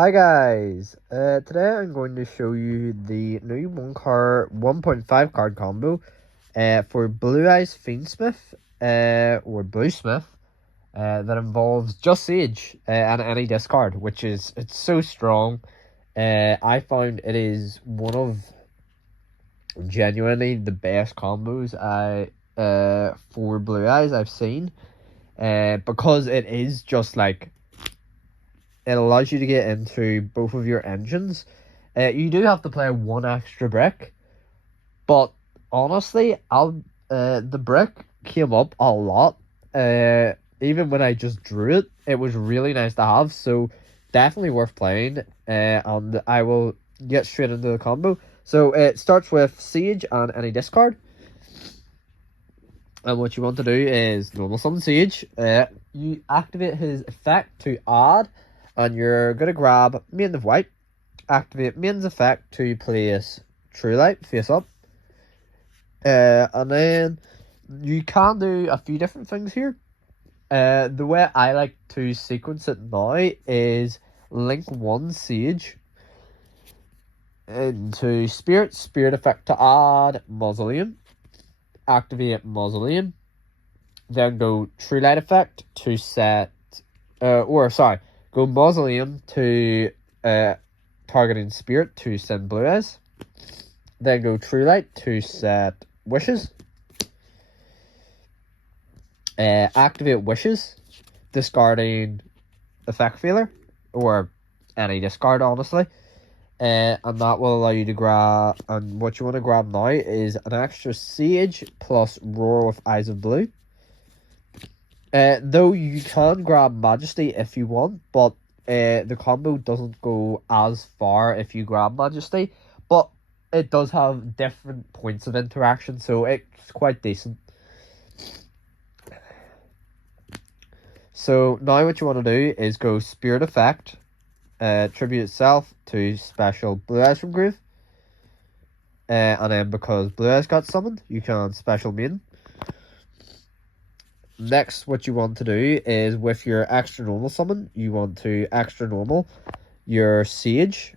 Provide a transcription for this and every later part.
Hi guys, today I'm going to show you the new 1.5 card combo for Blue Eyes Fiendsmith or Bluesmith that involves just Sage and any discard, it's so strong. I found it is one of genuinely the best combos for Blue Eyes I've seen, because it is just like it allows you to get into both of your engines. You do have to play one extra brick, but honestly, the brick came up a lot. Even when I just drew it, it was really nice to have. So definitely worth playing. And I will get straight into the combo. So it starts with Siege and any discard. And what you want to do is normal summon Siege. You activate his effect to add, and you're going to grab Maiden of White, activate Maiden's effect to place True Light face up. And then you can do a few different things here. The way I like to sequence it now is link one Sage into Spirit effect to add Mausoleum, activate Mausoleum, then go True Light effect to set, go Mausoleum to targeting Spirit to send Blue Eyes. Then go True Light to set Wishes. Activate Wishes, discarding Effect Failure, or any discard, honestly. And that will allow you to grab, and what you want to grab now is an extra Sage plus Roar with Eyes of Blue. Though you can grab Majesty if you want, but the combo doesn't go as far if you grab Majesty, but it does have different points of interaction, so it's quite decent. So now what you want to do is go Spirit Effect, tribute itself to special Blue Eyes from Grave, and then because Blue Eyes got summoned, you can special Maiden. Next, what you want to do is with your extra normal summon, you want to extra normal your Sage.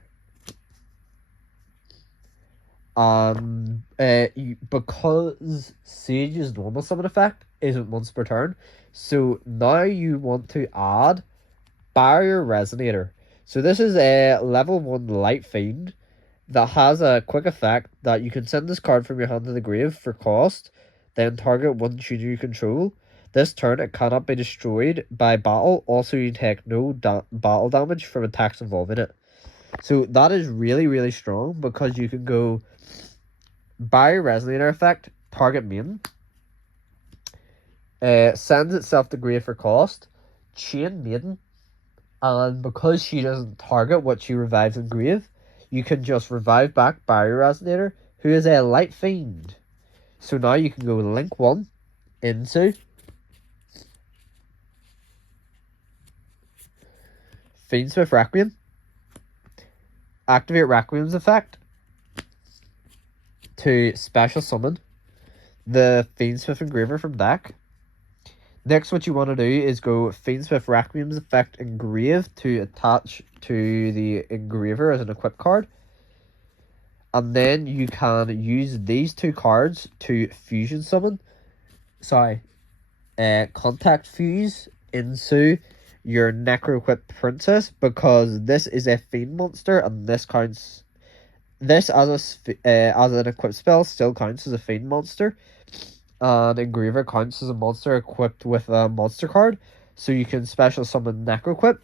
Because Sage's normal summon effect isn't once per turn, so now you want to add Barrier Resonator. So this is a level 1 Light Fiend that has a quick effect that you can send this card from your hand to the grave for cost, then target one tuner you control. This turn, it cannot be destroyed by battle. Also, you take no battle damage from attacks involving it. So that is really, really strong because you can go Barrier Resonator effect, target Maiden, sends itself to grave for cost, chain Maiden, and because she doesn't target what she revives in grave, you can just revive back Barrier Resonator, who is a Light Fiend. So now you can go link one into Fiendsmith Requiem, activate Requiem's effect to special summon the Fiendsmith Engraver from deck. Next, what you want to do is go Fiendsmith Requiem's effect Engrave to attach to the Engraver as an equip card. And then you can use these two cards to fusion summon. Contact Fuse into your Necro-equipped Princess, because this is a Fiend monster and this counts. This as an equipped spell still counts as a Fiend monster, and Engraver counts as a monster equipped with a monster card, so you can special summon Necro-equip.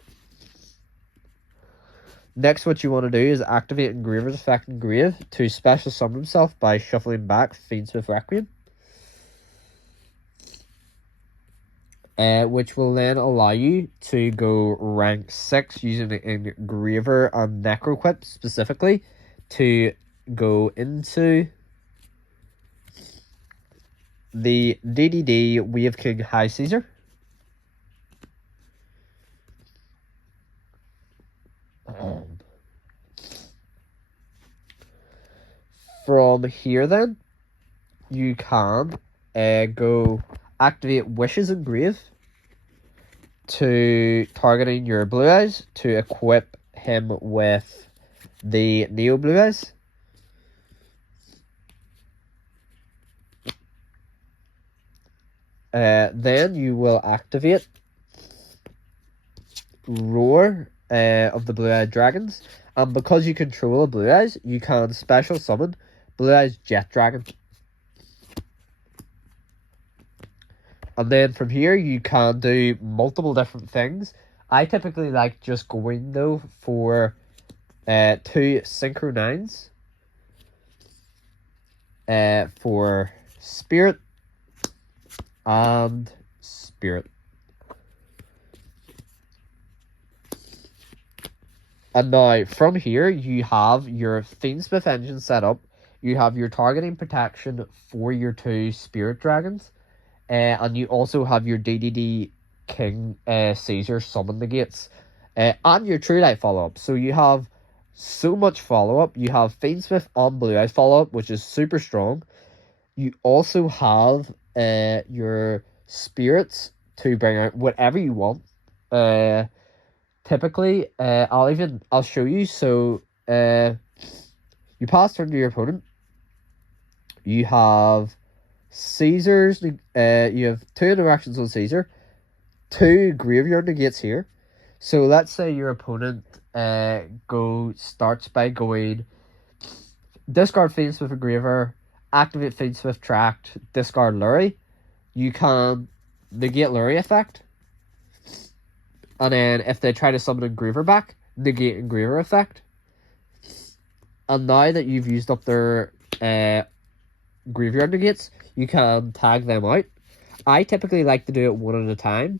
Next, what you want to do is activate Engraver's effect Engrave to special summon himself by shuffling back Fiendsmith Requiem, which will then allow you to go rank 6 using Engraver and Necro-equip specifically to go into the DDD Wave King High Caesar. From here then, you can go activate Wishes Engrave to targeting your Blue Eyes to equip him with the Neo Blue Eyes. Then you will activate Roar of the Blue Eyed Dragons. And because you control the Blue Eyes, you can special summon Blue Eyes Jet Dragon. And then from here, you can do multiple different things. I typically like just going, though, for 2 Synchro 9s. For Spirit and Spirit. And now, from here, you have your fiendsmith engine set up. You have your targeting protection for your 2 Spirit Dragons. And you also have your DDD King Caesar summon negates. And your True Light follow-up. So you have so much follow-up. You have fiendsmith on Blue Eyes follow-up, which is super strong. You also have your spirits to bring out whatever you want. Typically, I'll show you. So you pass turn to your opponent. You have Caesar's. You have 2 interactions on Caesar, 2 graveyard negates here. So let's say your opponent starts by going discard fiendsmith engraver, activate fiendsmith tract, discard Lurie. You can negate Lurie effect. And then if they try to summon Engraver back, negate Engraver effect. And now that you've used up their graveyard negates, you can tag them out. I typically like to do it one at a time,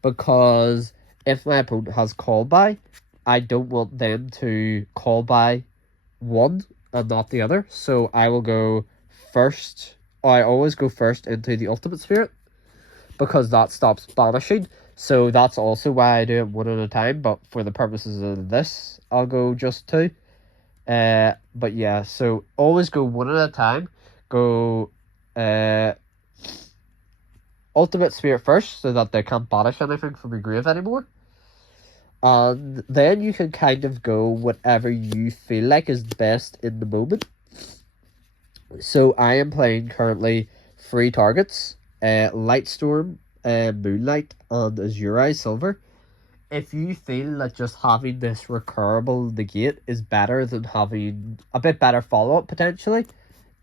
because if my opponent has call by, I don't want them to call by one and not the other. So I will go first. I always go first into the Ultimate Spirit, because that stops banishing. So that's also why I do it one at a time, but for the purposes of this, I'll go just 2. But yeah, so always go one at a time. Go Ultimate Spirit first, so that they can't banish anything from your grave anymore. And then you can kind of go whatever you feel like is best in the moment. So I am playing currently 3 targets. Lightstorm, Moonlight, and Azure Eye Silver. If you feel that just having this recurable negate is better than having a bit better follow-up potentially,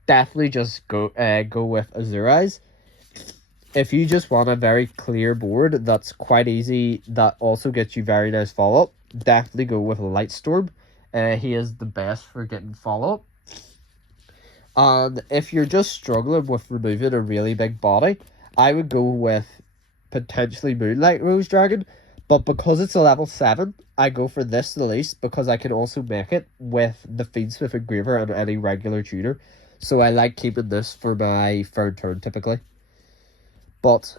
definitely just go with Azure Eyes. If you just want a very clear board that's quite easy, that also gets you very nice follow-up, definitely go with Lightstorm. He is the best for getting follow-up. And if you're just struggling with removing a really big body, I would go with potentially Moonlight Rose Dragon, but because it's a level 7, I go for this the least, because I can also make it with the Fiendsmith Engraver and any regular tutor. So I like keeping this for my 3rd turn typically. But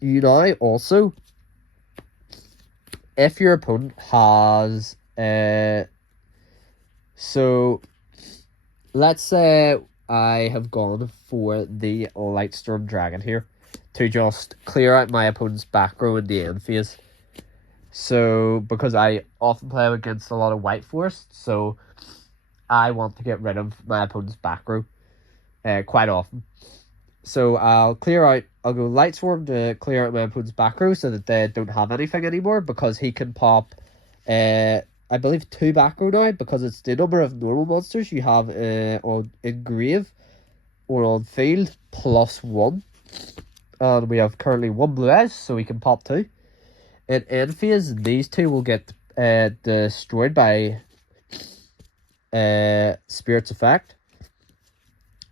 you know, also, if your opponent has so let's say I have gone for the Lightstorm Dragon here to just clear out my opponent's back row in the end phase. So, because I often play against a lot of White Forest, so I want to get rid of my opponent's back row quite often. So I'll go Lightstorm to clear out my opponent's back row so that they don't have anything anymore, because he can pop, I believe, 2 back row now, because it's the number of normal monsters you have in grave or on field plus 1. And we have currently 1 Blue Eyes, so we can pop 2. In end phase, these 2 will get destroyed by Spirit's effect.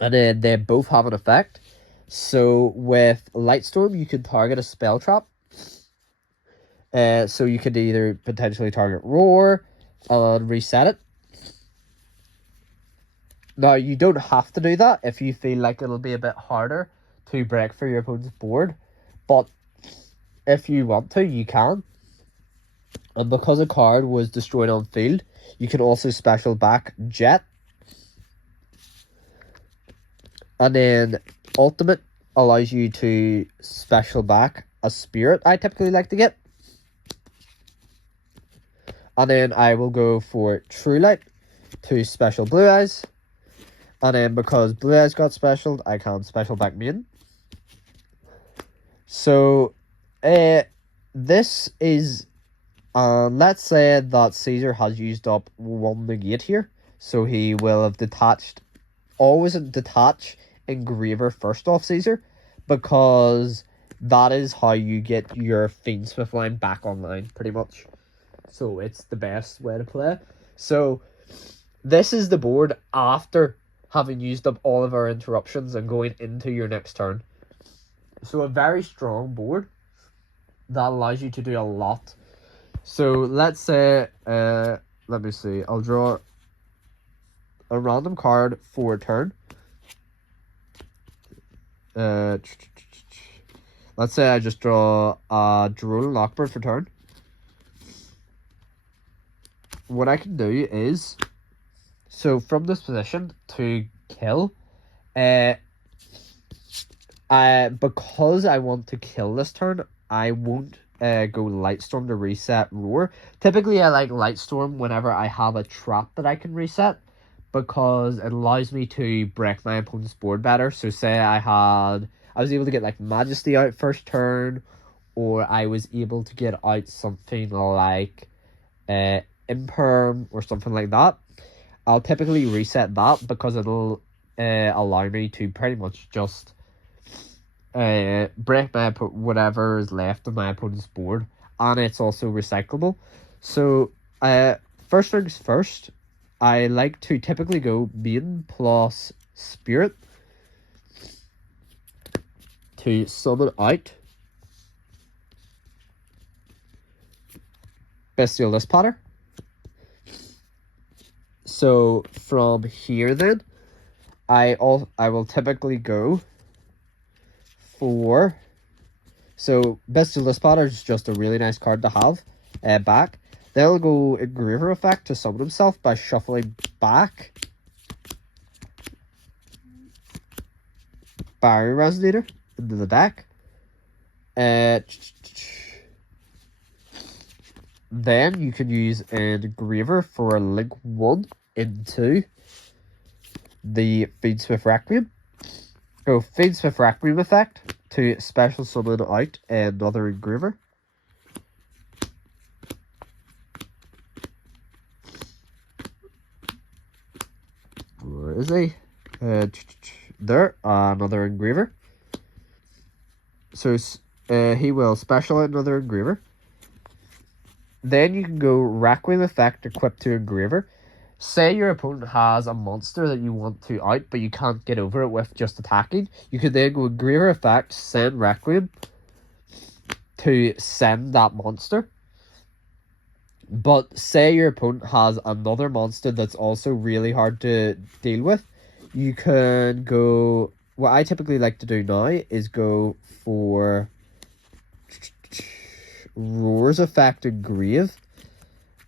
And then they both have an effect. So with Lightstorm, you can target a spell trap. So you could either potentially target Roar and reset it. Now, you don't have to do that if you feel like it'll be a bit harder to break through your opponent's board. But if you want to, you can. And because a card was destroyed on field, you can also special back Jet. And then Ultimate allows you to special back a Spirit, I typically like to get. And then I will go for True Light to special Blue Eyes. And then because Blue Eyes got specialed, I can special back main. So, this is, let's say that Caesar has used up 1 negate here. So he will have detached, always detach Engraver first off Caesar, because that is how you get your fiendsmith line back online, pretty much. So it's the best way to play. So this is the board after having used up all of our interruptions and going into your next turn. So a very strong board that allows you to do a lot. So let's say, let me see, I'll draw a random card for a turn. Let's say I just draw a Drone Lockbird for turn. What I can do is, so from this position to kill, because I want to kill this turn, I won't go Lightstorm to reset Roar. Typically, I like Lightstorm whenever I have a trap that I can reset, because it allows me to break my opponent's board better. So say I was able to get like Majesty out first turn, or I was able to get out something like Imperm or something like that. I'll typically reset that because it'll allow me to pretty much just break my whatever is left of my opponent's board, and it's also recyclable. So first things first, I like to typically go main plus Spirit to summon out Bestial Dispatter. So from here then, I will typically go for, so Bestial Dispatter is just a really nice card to have back. Then I'll go Engraver effect to summon himself by shuffling back Barrier Resonator into the deck. Then you can use an Engraver for a link 1 into the fiendsmith Requiem. Go fiendsmith Requiem effect to special summon out another Engraver. Where is he? There, another Engraver. So he will special out another Engraver. Then you can go Requiem effect equipped to Engraver. Say your opponent has a monster that you want to out, but you can't get over it with just attacking. You could then go Engraver effect, send Requiem to send that monster. But say your opponent has another monster that's also really hard to deal with. You can go, what I typically like to do now is go for Roar's effect Engrave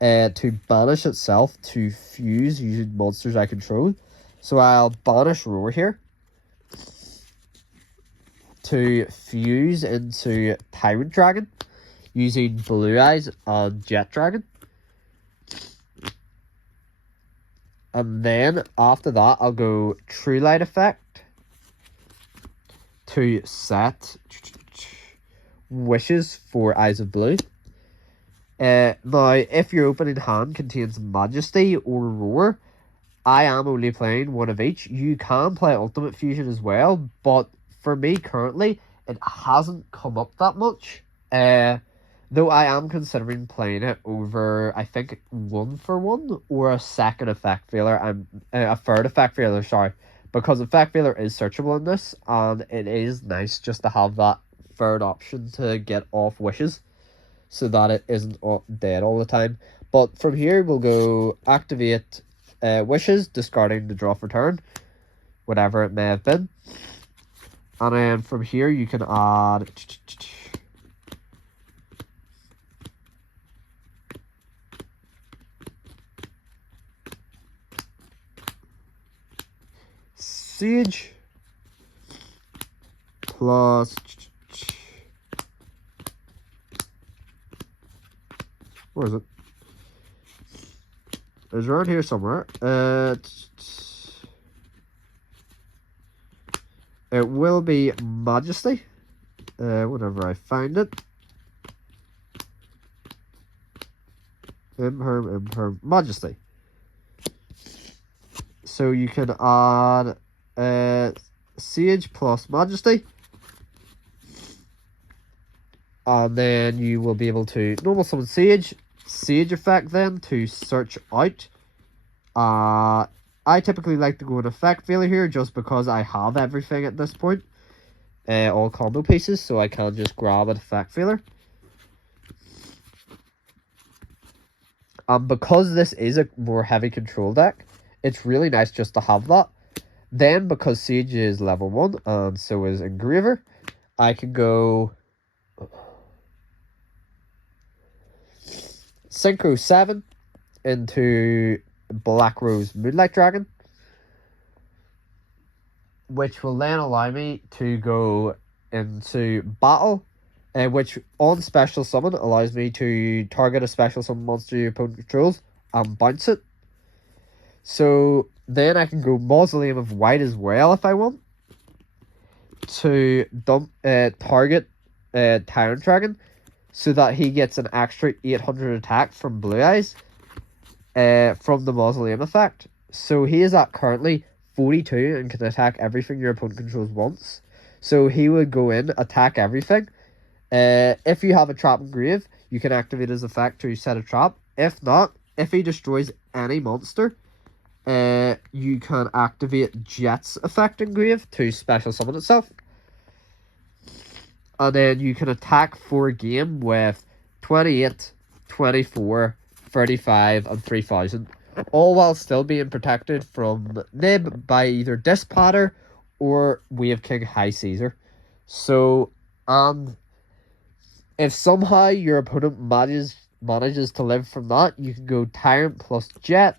to banish itself to fuse using monsters I control. So I'll banish Roar here to fuse into Tyrant Dragon using Blue Eyes and Jet Dragon. And then after that, I'll go True Light effect to set Wishes for Eyes of Blue. Now, if your opening hand contains Majesty or Roar, I am only playing one of each. You can play Ultimate Fusion as well, but for me currently, it hasn't come up that much. Though I am considering playing it over, I think, 1-for-1 or a second effect failure. A third effect failure, sorry. Because effect failure is searchable in this, and it is nice just to have that third option to get off wishes, so that it isn't dead all the time. But from here, we'll go activate wishes, discarding the draw for turn, whatever it may have been. And then from here, you can add Siege plus where is it? It's around here somewhere. It will be Majesty. Whenever I find it. Imperm, Majesty. So you can add Sage plus Majesty. And then you will be able to normal summon Sage effect then to search out. I typically like to go in effect failure here just because I have everything at this point. All combo pieces, so I can just grab an effect failure. Because this is a more heavy control deck, it's really nice just to have that. Then, because Sage is level 1, and so is Engraver, I can go Synchro 7 into Black Rose Moonlight Dragon, which will then allow me to go into battle, which on special summon allows me to target a special summon monster your opponent controls and bounce it. So then I can go Mausoleum of White as well if I want to target Tyrant Dragon, so that he gets an extra 800 attack from Blue Eyes from the Mausoleum effect. So he is at currently 42 and can attack everything your opponent controls once. So he would go in, attack everything. If you have a trap engrave, you can activate his effect to set a trap. If not, if he destroys any monster, you can activate Jet's effect engrave to special summon itself. And then you can attack for a game with 28, 24, 35, and 3000. All while still being protected from Nib by either Dispatter or Wave King High Caesar. So, if somehow your opponent manages to live from that, you can go Tyrant plus Jet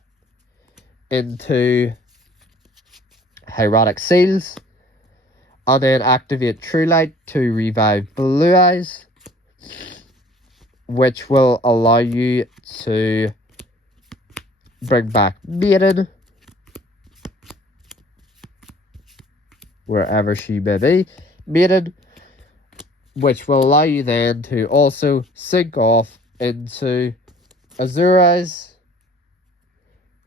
into Hieratic Seals, and then activate True Light to revive Blue Eyes, which will allow you to bring back Maiden, wherever she may be, Maiden, which will allow you then to also sync off into Azure Eyes,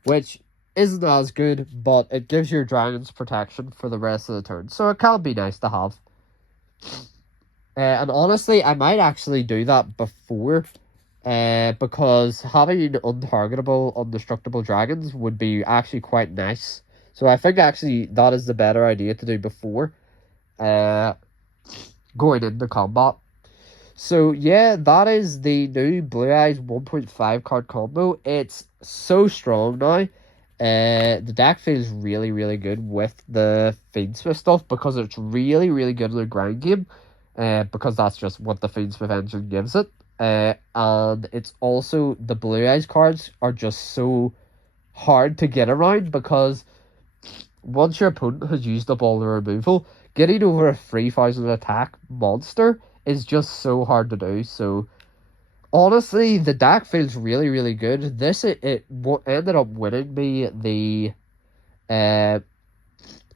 which isn't as good, but it gives your dragons protection for the rest of the turn, so it can be nice to have. And honestly, I might actually do that before, because having untargetable, indestructible dragons would be actually quite nice. So I think actually that is the better idea to do before going into combat. So yeah, that is the new Blue Eyes 1.5 card combo. It's so strong now. The deck feels really, really good with the fiendsmith stuff because it's really, really good in the grind game. Because that's just what the fiendsmith engine gives it. And it's also, the Blue Eyes cards are just so hard to get around because once your opponent has used up all the removal, getting over a 3000 attack monster is just so hard to do. So honestly, the deck feels really, really good. It ended up winning me the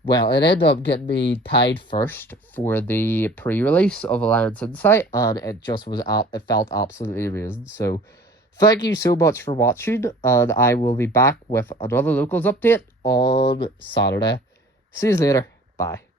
well, it ended up getting me tied first for the pre-release of Alliance Insight, and it felt absolutely amazing. So thank you so much for watching, and I will be back with another locals update on Saturday. See you later. Bye.